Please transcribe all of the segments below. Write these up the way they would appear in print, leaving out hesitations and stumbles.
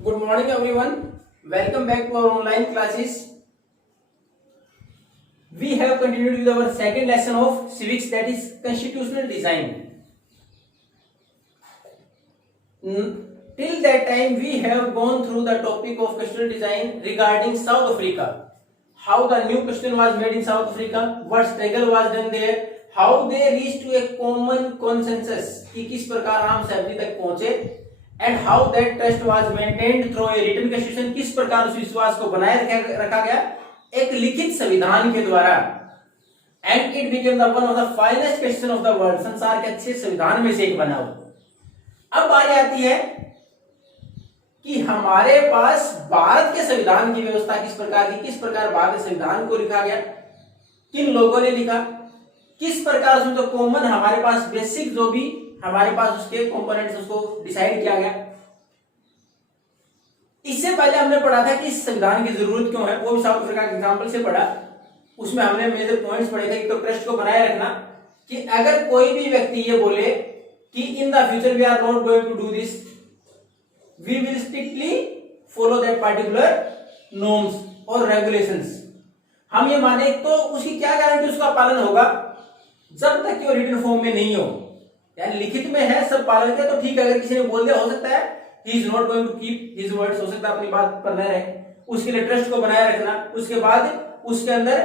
Good morning everyone. Welcome back to our online classes. We have continued with our second lesson of civics, that is constitutional design. Till that time we have gone through the topic of constitutional design regarding South Africa. How the new constitution was made in South Africa, what struggle was done there, how they reached to a common consensus कि किस प्रकार हम सहमति तक पहुंचे, and how that trust was maintained through a written constitution, किस प्रकार उस विश्वास को बनाए रखा गया एक लिखित संविधान के द्वारा, and it became the one of the finest constitution of the world, संसार के अच्छे संविधान में से एक बना हुआ। अब बारी आती है कि हमारे पास भारत के संविधान की व्यवस्था किस प्रकार की, किस प्रकार भारत के संविधान को लिखा गया, किन लोगों ने लिखा, किस प्रकार उसमें जो कॉमन हमारे पास बेसिक जो भी हमारे पास उसके कंपोनेंट्स उसको डिसाइड किया गया। इससे पहले हमने पढ़ा था कि इस संविधान की जरूरत क्यों है, वो भी साउथ अफ्रीका के एग्जांपल से पढ़ा। उसमें हमने मेजर पॉइंट्स पढ़े थे, तो ट्रस्ट को बनाए रखना कि अगर कोई भी व्यक्ति ये बोले कि in the future we are not going to do this, we will strictly follow that particular norms और रेगुलेशंस, हम ये माने तो उसकी क्या गारंटी उसका पालन होगा जब तक कि वो रिटन फॉर्म में नहीं हो, यानी लिखित में है सब पालन किया तो ठीक है। अगर किसी ने बोल दिया हो सकता है he is not going to keep his words, हो सकता है अपनी बात पर न रहे, उसके लिए ट्रस्ट को बनाए रखना। उसके बाद उसके अंदर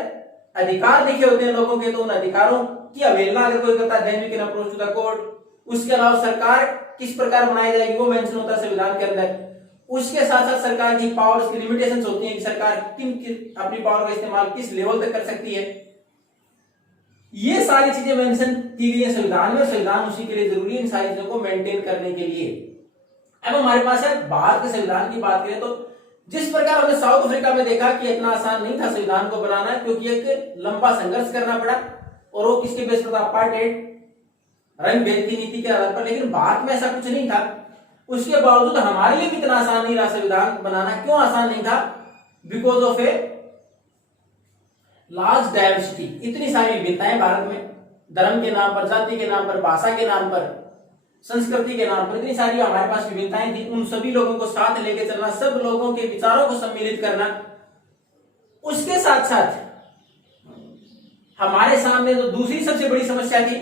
अधिकार लिखे होते हैं लोगों के, तो उन अधिकारों की अवहेलना अगर कोई करता है then we can approach to the court. उसके अलावा सरकार किस प्रकार बनाई जाएगी वो मेंशन होता है संविधान के अंदर। उसके साथ साथ सरकार की पावर्स की लिमिटेशंस होती हैं कि सरकार किन अपनी पावर का इस्तेमाल किस लेवल तक कर सकती है। ये सारी चीजें मेंशन की गई है संविधान में, संविधान उसी के लिए जरूरी है इन सारी चीजों को मेंटेन करने के लिए। अब हमारे पास है भारत के संविधान की बात करें तो जिस प्रकार हमने साउथ अफ्रीका में देखा कि इतना आसान नहीं था संविधान को बनाना, क्योंकि एक लंबा संघर्ष करना पड़ा, और वो किसके बेस पर था, अपार्टहेड रंग भेद की नीति के आधार पर। लेकिन भारत में ऐसा कुछ नहीं था, उसके बावजूद हमारे लिए भी इतना आसान नहीं रहा संविधान बनाना। क्यों आसान नहीं था? Because of a large diversity, इतनी सारी विविधताएं भारत में, धर्म के नाम पर, जाति के नाम पर, भाषा के नाम पर, संस्कृति के नाम पर इतनी सारी हमारे पास विविधताएं थी। उन सभी लोगों को साथ लेके चलना, सब लोगों के विचारों को सम्मिलित करना। उसके साथ साथ हमारे सामने जो दूसरी सबसे बड़ी समस्या थी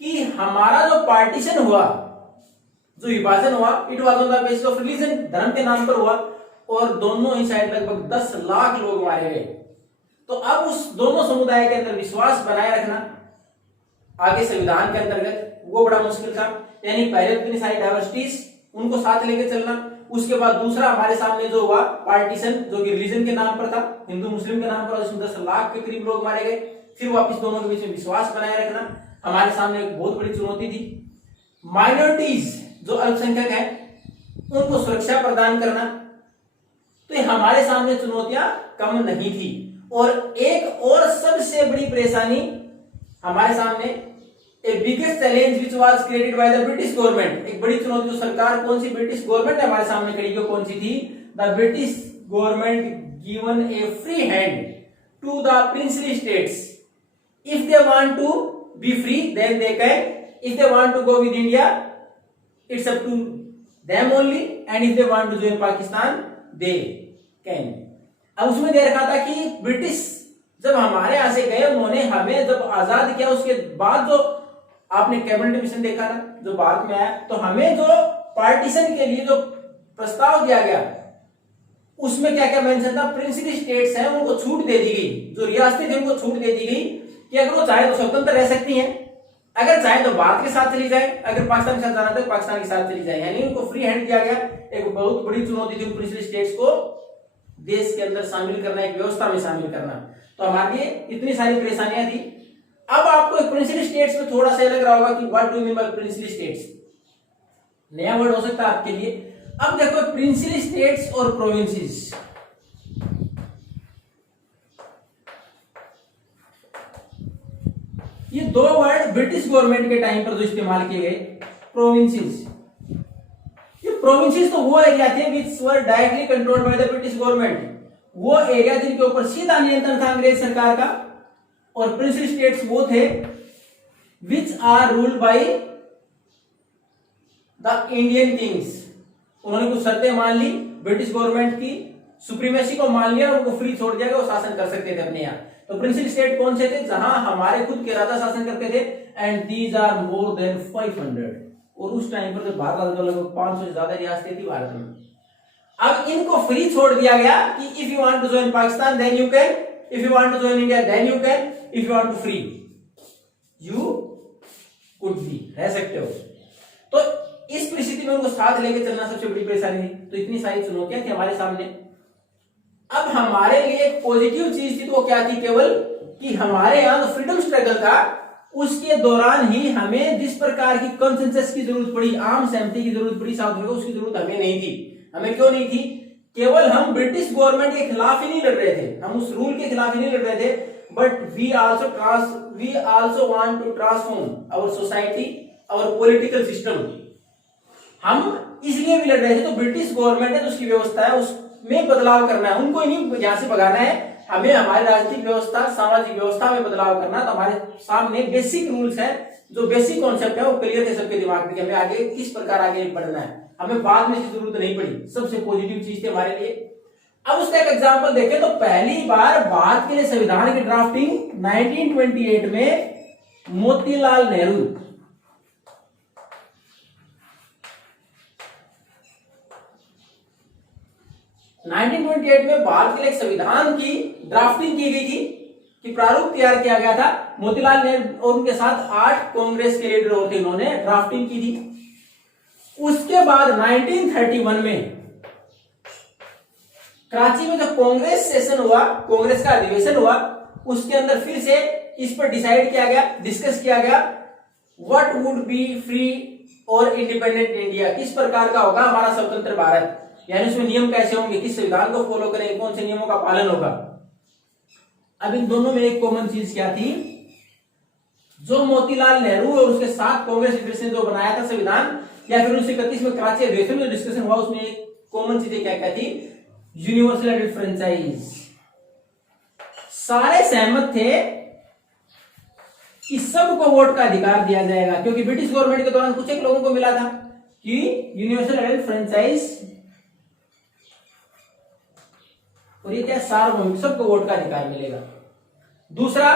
कि हमारा जो पार्टीशन हुआ, जो विभाजन हुआ, it was on the basis of religion, धर्म के नाम पर हुआ, और दोनों ही साइड लगभग 10 लाख लोग मारे गए। तो अब उस दोनों समुदाय के अंदर विश्वास बनाए रखना आगे संविधान के अंतर्गत वो बड़ा मुश्किल था। यानी पहले इतनी सारी डाइवर्सिटीज उनको साथ लेके चलना, उसके बाद दूसरा हमारे सामने जो हुआ पार्टीशन, जो कि रिलीजन के नाम पर था, हिंदू मुस्लिम के नाम पर, उसमें 10 लाख के करीब लोग मारे गए। फिर वापिस दोनों के बीच में विश्वास बनाए रखना हमारे सामने एक बहुत बड़ी चुनौती थी। माइनॉरिटीज जो अल्पसंख्यक है उनको सुरक्षा प्रदान करना, तो हमारे सामने चुनौतियां कम नहीं थी। और एक और सबसे बड़ी परेशानी हमारे सामने, a biggest challenge which was created by the British government, एक बड़ी चुनौती जो सरकार कौन सी ब्रिटिश गवर्नमेंट ने हमारे सामने खड़ी की, कौन सी थी? The British government given a free hand to the princely states, if they want to be free then they can, if they want to go with India it's up to them only, and if they want to join Pakistan they can. अब उसमें दे रखा था कि British जब हमारे यहां से गए, उन्होंने हमें जब आजाद किया, उसके बाद जो आपने कैबिनेट मिशन देखा था जो भारत में आया, तो हमें जो पार्टीशन के लिए जो प्रस्ताव दिया गया उसमें क्या क्या मेंशन था, प्रिंसली स्टेट्स हैं उनको छूट दे दी गई, जो रियासतें थी उनको छूट दे दी गई कि अगर वो चाहे तो स्वतंत्र रह सकती हैं, अगर चाहे तो भारत के साथ चली जाए, अगर पाकिस्तान के साथ जाना तो पाकिस्तान के साथ चली जाए। यानी उनको फ्री हैंड दिया गया। एक बहुत बड़ी चुनौती थी प्रिंसली स्टेट्स को देश के अंदर शामिल करना, एक व्यवस्था में शामिल करना। तो हमारे लिए इतनी सारी परेशानियां थी। अब आपको प्रिंसली स्टेट्स में थोड़ा सा लग रहा होगा कि what do you mean by princely states, नया वर्ड हो सकता है आपके लिए। अब देखो प्रिंसली स्टेट्स और प्रोविंसेस, ये दो वर्ड ब्रिटिश गवर्नमेंट के टाइम पर जो इस्तेमाल किए गए। प्रोविंसेस, ये प्रोविंसेस तो वो एरिया थे which were directly controlled by the British government, वो एरिया जिनके ऊपर सीधा नियंत्रण था अंग्रेज सरकार का। और प्रिंसली स्टेट्स वो थे which are ruled by the Indian kings, उन्होंने कुछ शर्तें मान ली ब्रिटिश गवर्नमेंट की, सुप्रीमेसी को मान लिया और उनको फ्री छोड़ दिया कि वो शासन कर सकते थे अपने यहाँ। तो प्रिंसिपल स्टेट कौन से थे? जहां हमारे खुद के राजा शासन करते थे, and these are more than 500। और उस टाइम पर भारत में लगभग 500 से ज्यादा रियासतें थी भारत में। अब इनको फ्री छोड़ दिया गया कि if you want to join Pakistan then you can, if you want to join India then you can, if you want to free you could be, रह सकते हो। तो इस परिस्थिति में उनको साथ लेके चलना सबसे बड़ी परेशानी थी। तो इतनी सारी चुनौतियां थी हमारे सामने। अब हमारे लिए एक पॉजिटिव चीज थी, तो वो क्या थी? केवल कि हमारे यहाँ जो फ्रीडम स्ट्रगल था उसके दौरान ही हमें जिस प्रकार की कंसेंसस की जरूरत पड़ी, आम सहमति की जरूरत पड़ी साउथ अफ्रीका, उसकी जरूरत हमें नहीं थी। हमें क्यों नहीं थी? केवल हम ब्रिटिश गवर्नमेंट के खिलाफ ही नहीं लड़ रहे थे, हम उस रूल के खिलाफ ही नहीं लड़ रहे थे, but we also want to transform our society, our political system. हम इसलिए भी लड़ रहे थे तो ब्रिटिश गवर्नमेंट है तो उसकी व्यवस्था है, उसमें बदलाव करना है, उनको नहीं यहां से भगाना है, हमें हमारी राजनीतिक व्यवस्था, सामाजिक व्यवस्था में बदलाव करना। तो हमारे सामने बेसिक रूल्स है, जो बेसिक कॉन्सेप्ट है वो क्लियर थे सबके दिमाग में कि हमें आगे किस प्रकार आगे बढ़ना है। हमें बाद में इसकी जरूरत नहीं पड़ी, सबसे पॉजिटिव चीज थी हमारे लिए। अब उसका एक एग्जांपल देखें तो पहली बार भारत के लिए संविधान की ड्राफ्टिंग 1928 में मोतीलाल नेहरू, में भारत के लिए संविधान की ड्राफ्टिंग की गई थी, कि प्रारूप तैयार किया गया था। मोतीलाल नेहरू और उनके साथ 8 कांग्रेस के लीडर होते, उन्होंने ड्राफ्टिंग की थी। उसके बाद 1931 में कराची में जो कांग्रेस सेशन हुआ, कांग्रेस का अधिवेशन हुआ, उसके अंदर फिर से इस पर डिसाइड किया गया, डिस्कस किया गया, व्हाट वुड बी फ्री और इंडिपेंडेंट इंडिया, किस प्रकार का होगा हमारा स्वतंत्र भारत, यानी उसमें नियम कैसे होंगे, किस संविधान को फॉलो करेंगे, कौन से नियमों का पालन होगा। अब इन दोनों में एक कॉमन चीज क्या थी? जो मोतीलाल नेहरू और उसके साथ कांग्रेस लीडर्स ने जो बनाया था संविधान, या फिर 1931 में कराची अधिवेशन में जो डिस्कशन हुआ, उसमें एक कॉमन चीजें क्या क्या थी? Universal franchise. सारे सहमत थे कि सबको वोट का अधिकार दिया जाएगा, क्योंकि ब्रिटिश गवर्नमेंट के दौरान कुछ एक लोगों को मिला था कि यूनिवर्सल फ्रेंचाइज, और ये क्या? सार्वभौमिक, सबको वोट का अधिकार मिलेगा। दूसरा,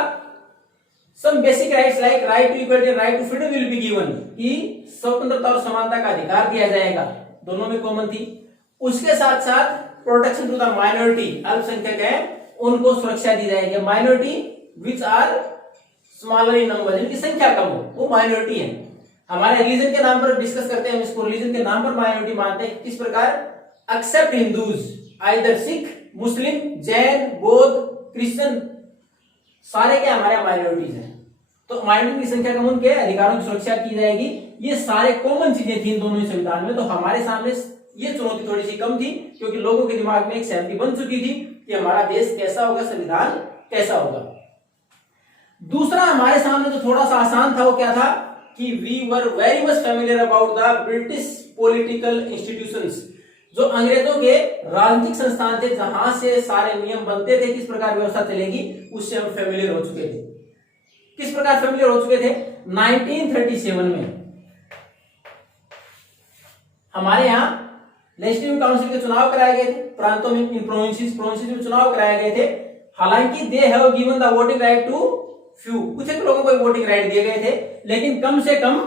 some basic rights like right to equality, right to freedom will be given, कि स्वतंत्रता और समानता का अधिकार दिया जाएगा, दोनों में कॉमन थी। उसके साथ साथ प्रोटेक्शन टू द माइनॉरिटी, अल्पसंख्यक है उनको सुरक्षा दी जाएगी। Minority which are smaller in number, जिनकी संख्या कम हो, वो माइनॉरिटी है। हमारे रिलीजन के नाम पर डिस्कस करते हैं, हम इसको रिलीजन के नाम पर माइनॉरिटी मानते हैं। किस प्रकार? एक्सेप्ट हिंदूज, आइदर सिख, मुस्लिम, जैन, बौद्ध, क्रिश्चियन, सारे के हमारे माइनॉरिटीज हैं। तो माइनॉरिटी की संख्या कम, उनके अधिकारों की सुरक्षा की जाएगी। ये सारे कॉमन चीजें थी इन दोनों ही संविधान में। तो हमारे सामने ये चुनौती थोड़ी सी कम थी, क्योंकि लोगों के दिमाग में एक सहमति बन चुकी थी कि हमारा देश कैसा होगा, संविधान कैसा होगा। दूसरा हमारे सामने जो थोड़ा सा आसान था वो क्या था? कि we were very much familiar about the British political institutions, जो अंग्रेजों के राजनीतिक संस्थान थे, जहां से सारे नियम बनते थे, किस प्रकार व्यवस्था चलेगी, उससे हम फेमिलियर हो चुके थे। किस प्रकार फेमिलियर हो चुके थे? 1937 में हमारे यहाँ लेजिस्लेटिव काउंसिल के चुनाव कराए गए थे, प्रांतों में, इन प्रोविंसेस में चुनाव कराए गए थे। हालांकि they have given the voting right to few, कुछ एक लोगों को वोटिंग राइट दिए गए थे, लेकिन कम से कम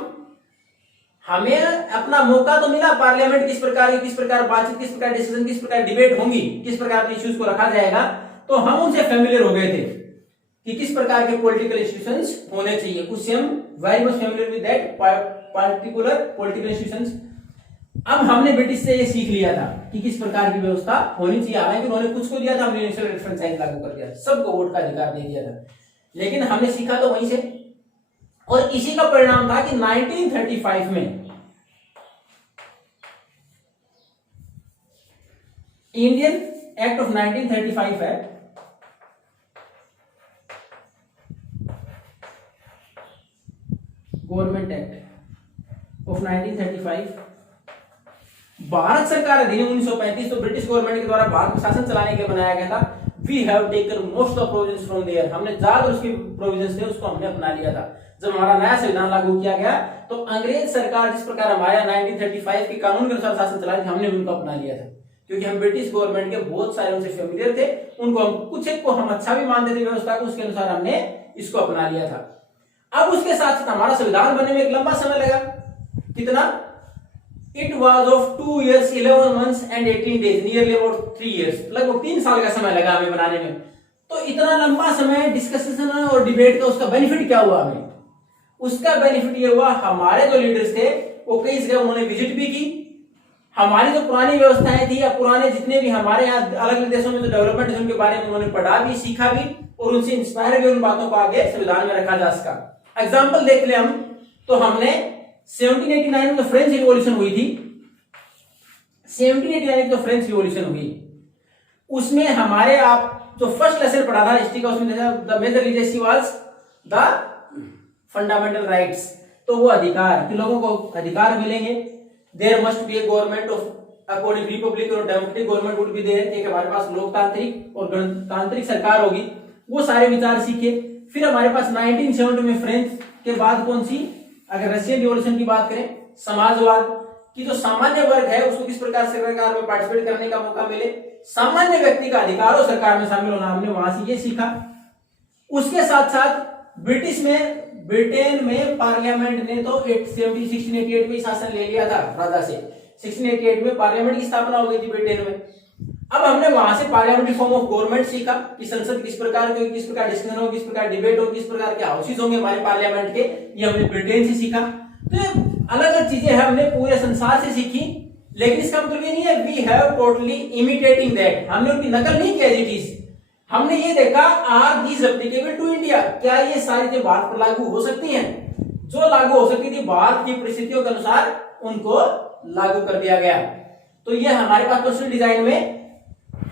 हमें अपना मौका तो मिला। पार्लियामेंट किस प्रकार बातचीत, किस प्रकार डिस्कशन, किस प्रकार डिबेट होंगी, किस प्रकार के इश्यूज को रखा जाएगा, तो हम उनसे फेमिलियर हो गए थे कि किस प्रकार के पॉलिटिकल इंस्टीट्यूशंस होने चाहिए। उससे हम very much familiar with that particular political institutions. अब हमने ब्रिटिश से ये सीख लिया था कि किस प्रकार की व्यवस्था होनी चाहिए। हालांकि उन्होंने कुछ को दिया था, हमने यूनिवर्सल फ्रेंचाइज लागू कर दिया, सबको वोट का अधिकार दे दिया था, लेकिन हमने सीखा तो वहीं से। और इसी का परिणाम था कि 1935 में इंडियन एक्ट ऑफ 1935 है, गवर्नमेंट एक्ट ऑफ 1935, भारत सरकार अधिनियम 1935, तो ब्रिटिश गवर्नमेंट के द्वारा भारत में शासन चलाने के लिए बनाया गया था। We have taken most of provisions from there, हमने ज्यादातर उसके प्रोविजंस थे उसको हमने अपना लिया था। जब हमारा नया संविधान लागू किया गया तो अंग्रेज सरकार जिस प्रकार हमारे 1935 के कानून के अनुसार शासन चला रही थी, हमने उनको अपना लिया था, क्योंकि हम ब्रिटिश गवर्नमेंट के बहुत सारे उनसे फेमिलियर थे, उनको हम कुछ एक को हम अच्छा भी मानते थे व्यवस्था को, उसके अनुसार हमने इसको अपना लिया था। अब उसके साथ साथ हमारा संविधान बनने में एक लंबा समय लगा। कितना? It was of 2 years 11 months and 18 days, nearly about 3 years, लगभग 3 साल का समय लगा हमें बनाने में। तो इतना लंबा समय डिस्कशन और डिबेट का उसका बेनिफिट क्या हुआ हमें? उसका बेनिफिट ये हुआ, हमारे जो लीडर्स थे वो कई जगह उन्होंने विजिट भी की, हमारी जो पुरानी व्यवस्थाएं थी या पुराने जितने भी हमारे यहाँ अलग अलग देशों में जो डेवलपमेंट है उनके बारे में उन्होंने पढ़ा भी, सीखा भी और उनसे इंस्पायर भी उन बातों को आगे संविधान में रखा जा सका। एग्जाम्पल देख ले हम, तो हमने 1789 में जो फ्रेंच रिवॉल्यूशन हुई थी, 1789 में जो फ्रेंच रिवॉल्यूशन हुई, उसमें हमारे आप जो फर्स्ट लेसन पढ़ा था हिस्ट्री का, उसमें the major legacy was the fundamental rights, तो वो अधिकार कि लोगों को अधिकार मिलेंगे, there must be a government of according republic और democratic government would be there, एक हमारे पास लोकतांत्रिक और गणतांत्रिक सरकार होगी, वो सारे विचार सीखे। फिर हमारे पास 1970 में फ्रेंच के बाद कौन सी, अगर रशियन रिवॉल्यूशन की बात करें, समाजवाद की जो सामान्य वर्ग है उसको किस प्रकार सरकार में पार्टिसिपेट करने का मौका मिले, सामान्य व्यक्ति का अधिकार हो सरकार में शामिल होना, हमने वहां से ये सीखा। उसके साथ साथ ब्रिटेन में पार्लियामेंट ने तो 1688 में शासन ले लिया था राजा से, 1688 में पार्लियामेंट की स्थापना हो गई थी ब्रिटेन में। अब हमने वहां से पार्लियामेंट्री फॉर्म ऑफ गवर्नमेंट सीखा कि संसद किस प्रकार की, किस प्रकार डिस्कशन हो, किस प्रकार डिबेट हो, किस प्रकार के हाउसेस होंगे हमारे पार्लियामेंट के, ये हमने ब्रिटेन से सीखा। तो ये अलग अलग चीजें हैं हमने पूरे संसार से सीखी, लेकिन इसका मतलब ये नहीं है we have totally imitating that, हमने उनकी नकल नहीं की एज इट इज। हमने ये देखा are these applicable to India, क्या ये सारी चीजें भारत पर लागू हो सकती हैं? जो लागू हो सकती थी भारत की परिस्थितियों के अनुसार उनको लागू कर दिया गया। तो ये हमारे पास कॉन्स्टिट्यूशन डिजाइन में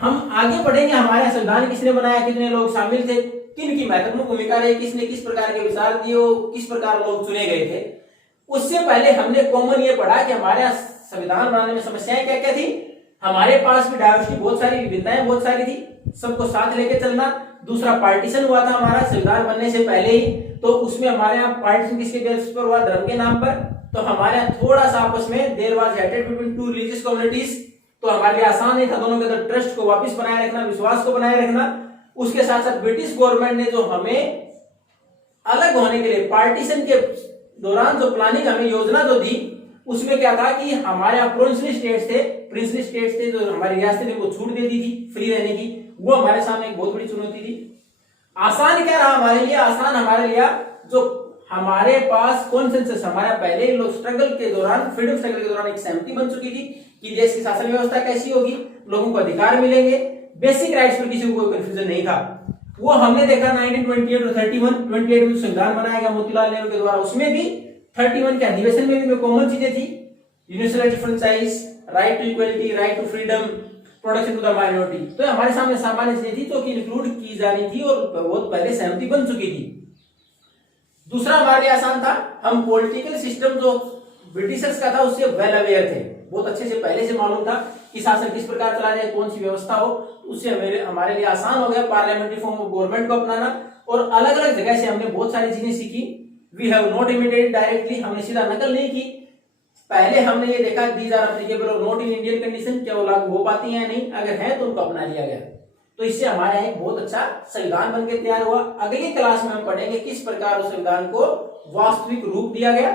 हम आगे बढ़ेंगे, हमारे संविधान किसने बनाया, कितने लोग शामिल थे, किन की महत्वपूर्ण भूमिका रही, किसने किस प्रकार के विचार दिए, किस प्रकार लोग चुने गए थे। उससे पहले हमने कॉमन ये पढ़ा कि हमारे संविधान बनाने में समस्याएं क्या क्या थी। हमारे पास भी डायवर्सिटी बहुत सारी, विविधताएं बहुत सारी थी, सबको साथ लेके चलना। दूसरा पार्टीशन हुआ था हमारा संविधान बनने से पहले ही, तो उसमें हमारे यहाँ पार्टीशन किसके बेसिस पर हुआ, धर्म के नाम पर। तो हमारे यहाँ थोड़ा सा आपस में देयर वाज हेटेड बिटवीन टू रिलीजियस कम्युनिटीज, तो हमारे लिए आसान नहीं था दोनों के अंदर ट्रस्ट को वापस बनाए रखना, विश्वास को बनाए रखना। उसके साथ साथ ब्रिटिश गवर्नमेंट ने जो हमें अलग होने के लिए पार्टीशन के दौरान जो प्लानिंग हमें योजना जो दी, उसमें क्या था कि हमारे यहाँ प्रिंसली स्टेट्स थे जो हमारी रियासतें को छूट दे दी थी फ्री रहने की, वो हमारे सामने एक बहुत बड़ी चुनौती थी। आसान क्या रहा हमारे लिए? आसान हमारे लिए जो हमारे पास कॉन्सेंसस, हमारा पहले लोग स्ट्रगल के दौरान, फ्रीडम स्ट्रगल के दौरान एक सहमति बन चुकी थी कि देश की शासन व्यवस्था कैसी होगी, लोगों को अधिकार मिलेंगे, बेसिक राइट्स पर किसी को कोई कंफ्यूजन नहीं था। वो हमने देखा 1928 और 28 में संविधान बनाया गया मोतीलाल नेहरू के द्वारा, उसमें भी 31 के अधिवेशन में भी कॉमन चीजें थी, universal difference, right to equality, right to freedom, protection to the minority. तो हमारे सामने सामान्य चीजें थी तो कि इंक्लूड की जानी थी और बहुत पहले सहमति बन चुकी थी। दूसरा हमारे लिए आसान था, हम पॉलिटिकल सिस्टम जो ब्रिटिशर्स का था उससे वेल अवेयर थे, बहुत अच्छे से पहले से मालूम था कि शासन किस प्रकार चला जाए, कौन सी व्यवस्था हो, उससे हमारे लिए आसान हो गया पार्लियामेंट्री फॉर्म ऑफ गवर्नमेंट को अपनाना। और अलग अलग जगह से हमने बहुत सारी चीजें सीखी। We have not imitated directly, हमने सीधा नकल नहीं की। पहले हमने ये देखा these are applicable or not in Indian condition, क्या वो लागू हो पाती है या नहीं, अगर है तो उनको अपना लिया गया। तो इससे हमारे यहाँ एक बहुत अच्छा संविधान बनकर तैयार हुआ। अगली क्लास में हम पढ़ेंगे किस प्रकार उस संविधान को वास्तविक रूप दिया गया।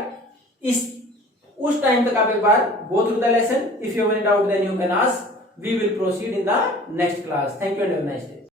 उस टाइम तक आप एक बार go through the lesson, if you have any doubt then you can ask, we will proceed in the next class. Thank you and have a nice day.